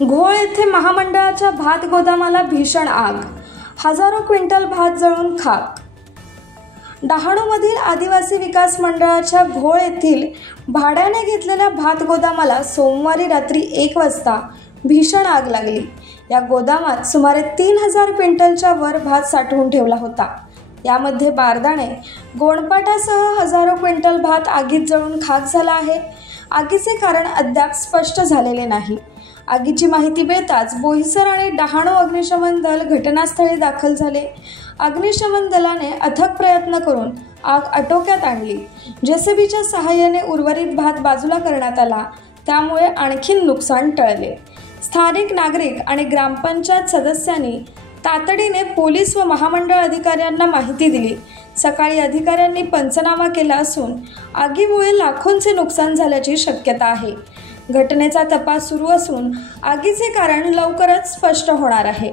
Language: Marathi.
घोळ येथे महामंडळाच्या भात गोदामाला भीषण आग, हजारो क्विंटल भात जळून खाक। डहाणूमधील आदिवासी विकास मंडळाच्या घोळ येथील भाड्याने घेतलेल्या भात गोदामाला सोमवारी रात्री 1 वाजता भीषण आग लागली। या गोदामात सुमारे 3000 क्विंटलच्या वर भात साठवून ठेवला होता। यामध्ये बारदाणे, गोणपाटासह हजारो क्विंटल भात आगीत जळून खाक झाला आहे। आगीचे कारण अद्याप स्पष्ट झालेले नाही। आगीची माहिती मिळताच बोईसर आणि डहाणू अग्निशमन दल घटनास्थळी दाखल झाले। अग्निशमन दलाने अथक प्रयत्न करून आग आटोक्यात आणली। जेसीबीच्या सहाय्याने उर्वरित भात बाजूला करण्यात आला, त्यामुळे आणखीन नुकसान टळले। स्थानिक नागरिक आणि ग्रामपंचायत सदस्यांनी तातडीने पोलीस व महामंडळ अधिकाऱ्यांना माहिती दिली। सकाळी अधिकाऱ्यांनी पंचनामा केला असून आगीमुळे लाखोंचे नुकसान झाल्याची शक्यता आहे। घटनेचा तपास सुरू असून आगीचे कारण लवकरच स्पष्ट होणार आहे।